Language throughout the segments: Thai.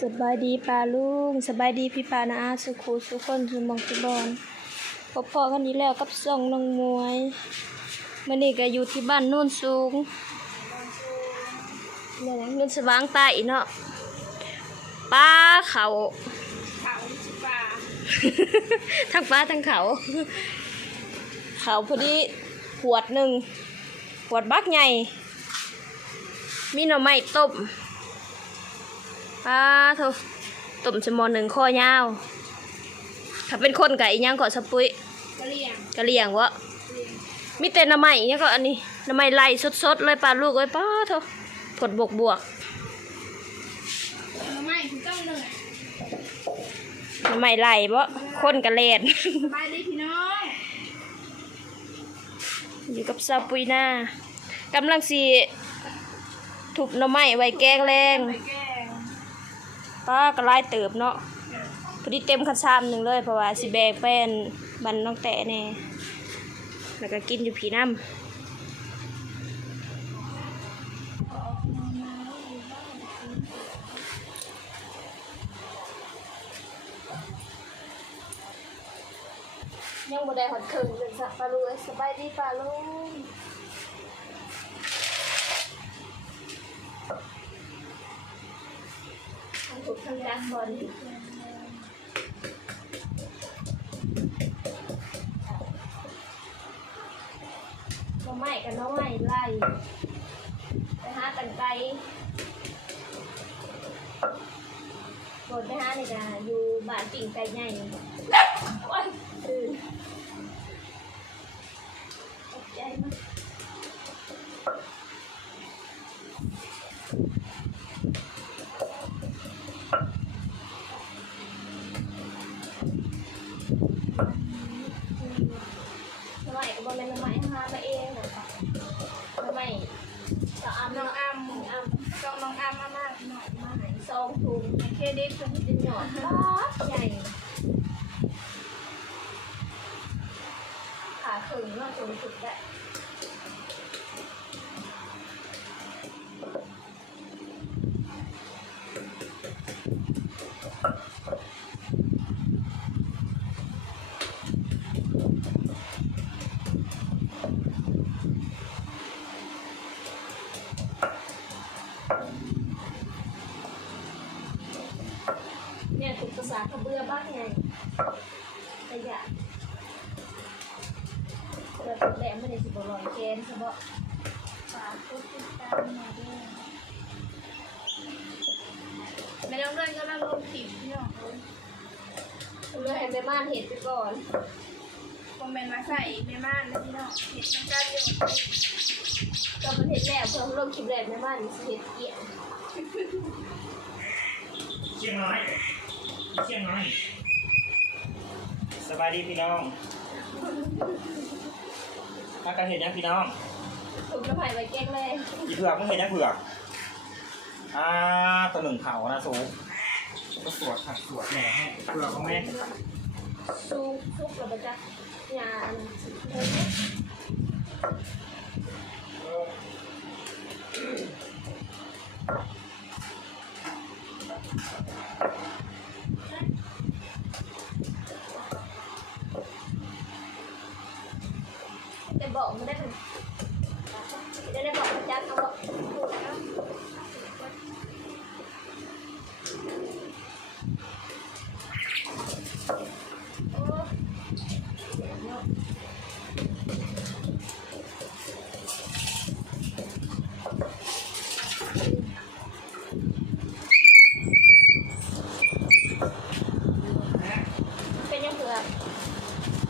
สบายดีปลาลุงสบายดีพี่ปานะสุขูสุขคนสุมองสุบอนพบพอกันนี้แล้วกับส่องน้องมวยมื่อนี้ก็อยู่ที่บ้านโน่นสูงเนี่ยนะเงินสว่างใต้เนาะป้าเขาเขาชิบาทั้งป้าทั้งเขา เขาพอดีขวดหนึ่งขวดบักใหญ่มีหน่อไม้ต้ม ป้าโทต้มสมอหนึ่งข้อยาว ถ้าเป็นคนกับอีหยังก็สปุ้ยกะเหรี่ยงกะเลียงวะมีแต่หน่อไม้อีหยังก็อันนี้หน่อไม้ไล่สดๆเลยปลาลูกเอ้ยป้าโทผดบวกบวกทำไมถึงต้องเหนื่อยหน่อไม้ไล่บ่คนกะเลนสบายดีพี่น้องอยู่กับซาปุยหน้ากำลังสีทุบหน่อไม้ไว้แกงแรง ไปแกง ป้ากระไล่เติบเนาะพอดีเต็มคันซามหนึ่งเลย เพราะว่าสิแบกแป้นบันน้องแตะแน่แล้วก็กินอยู่ผีน้ำยังบ่ได้หอดครึ่งเลยสักปลาลูกสบายดีปลาลูก ทั้งถูกทั้งยักษ์บอลน้องใหม่กับน้องใหม่ไล่ไปหากันไกลบนไปหาเนี่ยจ้ะอยู่บ้านปิ่งไก่ใหญ่โอ้ยตื่นตกใจมาก เคเดิตเป็นเป็นหยอดใหญ่ขาขึงเนาะสูงสุดแห ละเนี่ยถูกภาษากระเบือบ้างไงแต่ยากเราแหลมไม่ได้สิบร้อยเกนใช่ปะฝากกดติดตามหน่ยด้วยแม่น้องเลื่อนกำลังลงคลิปพี่น้องเอ้ยเรือแมเบม่านเห็ดไปก่อนคอมเมนต์มาใส่แม่ม่านนะพี่น้องเห็นน้ำกันอยู่ก็มันเห็ดแล้วเพิ่มลงคลิปแรกแม่บ้านเห็ดเกี่ยงเชียงน้อย เชียงน้อยสบายดีพี่น้องถ้ากันเห็นยังพี่น้องถูกกระไผ่ไว้แกล้งเลยอีเผือกไม่เห็นยังเผือกอ่าตัวหนึ่งเขานะสูก็สวดค่ะสวดแหน่ให้เผือกของแม่ซุกซุกแล้วก็จะยาอันสิเพิ่ม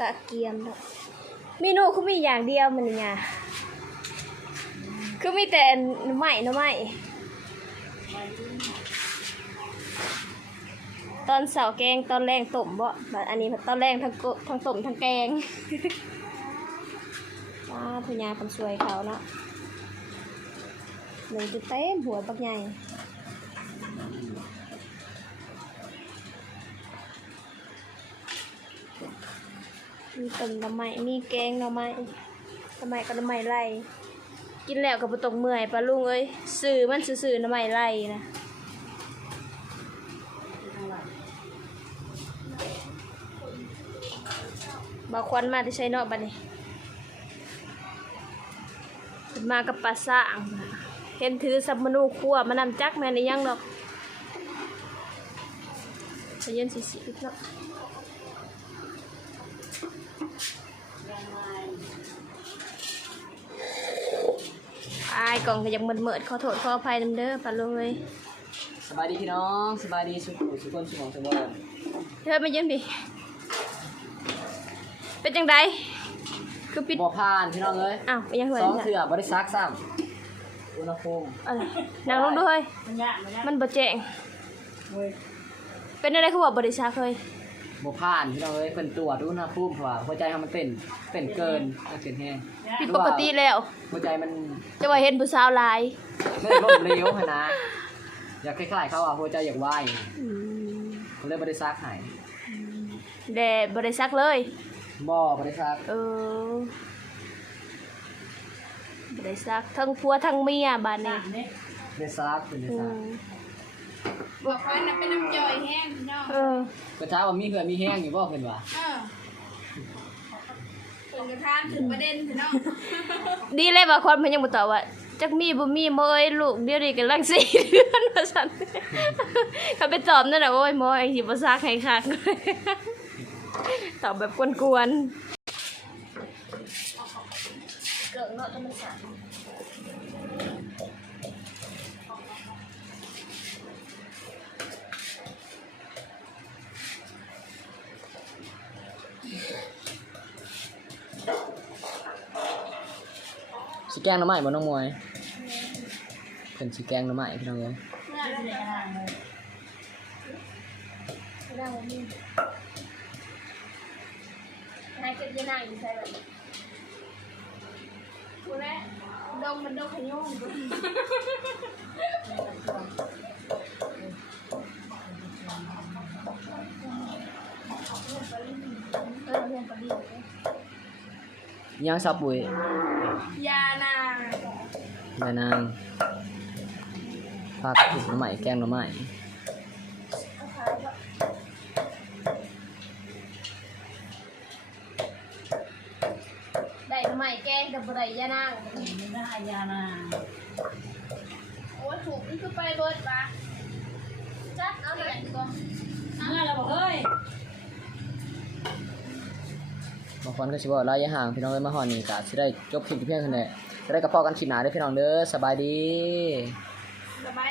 กะเกียมเนาะเมนูคือมีอย่างเดียวมันนี่ไงคือมีแต่หน่อไม้หน่อไม้ตอนเสาแกงตอนแรงต้มบ่บัดอันนี้ตอนแรงทั้งทั้งต้มทั้งแกงว้าพญาคนสวยเขาเนาะหนึ่งจะเต็มหัวบักใหญ่ มีต้มหน่อไม้มีแกงหน่อไม้หน่อไม้กับหน่อไม้ไล่กินแล้วก็บ่ตกเมื่อยปะลุงเอ้ยสื่อมันสื่อหน่อไม้ไล่นะบ่ควันมาที่ใช้เนาะบันนี้มากับปลาสร้างเห็นถือสับมนูคั่วมานำจักแม่นยังดอกเย็นสิสิเนาะ อายกล่องก็ยังเมิดๆขอโทษขออภัยนำเด้อปลาลุงเอ้ยสบายดีพี่น้องสบายดีสุขสุขคนสุขของสมบูรณ์เธอมาเย็นดิเป็นจังไดคือปิดบ่ผ่านพี่น้องเอ้ยอ้าวไปยังหัวสองนี่เถื่อบริษัทซ้ำอุณหภูมิอะไรนางลงด้วยมันบ่แจ้งเป็นอะไรคือว่าบริษัทเคย บ่ผ่านพี่น้องเอ้ยเพิ่นตรวจอุณหภูมิเพราะว่าหัวใจเขามันเต้นเต้นเกินมันเป็นแห้งผิดปกติแล้ว หัวใจมันจะว่าเห็นผู้สาวหลายไม่ล้มเหลวหั่นนะอยากคล้ายๆเขาว่าหัวใจอยากวายเขาเลยบริษัทหายแด่บริษัทเลยบ่บริษัทเออบริษัททั้งผัวทั้งเมียบ้านนี้บริษัทเป็นบริอืษัทม บอกว่าน้ำเป็นน้ำจอยแห้งพี่น้องเออก็ถามว่ามีเหือมีแห้งอยู่บ่เพิ่นว่าเออเป็นกระทามถึงประเด็นพี่น้องดีเลยว่าคนเพิ่นยังบ่ตอบว่าจักมีบ่มีบ่เอ้ยลูกเดี๋ยวนี้กำลังสิเดือนว่าซั่นเขาไปตอบนั่นน่ะโอ้ยหมอไอ้สิบ่ซักให้คักตอบแบบกวนๆเกิดเนาะธรรมศา สตร์สิแกงหน่อไม้บ่น้องมวยเพิ่นสิแกงหน่อไม้พี่น้องเอ้ยนายเก็บยานางอยู่ใช่ไหมกูแล้ดงมันดงขยุ่งเออเรียนปรียังซับปุ๋ยยานางยานางผักถูกหน่อไม้แกงหน่อไม้ได้ทำไมแกงกับบ่ได้ยานางโอ้ยถูกนี่คือไปเบิดปะจักเอาเลยก่อนบางคนก็สิว่าระยะห่างพี่น้องเลยมาฮอดนี่ก็สิได้จบคลิปเพียงเท่านี้จะได้กระเพาะกันคลิปหนาได้อพี่น้องเด้อสบายดี สบาย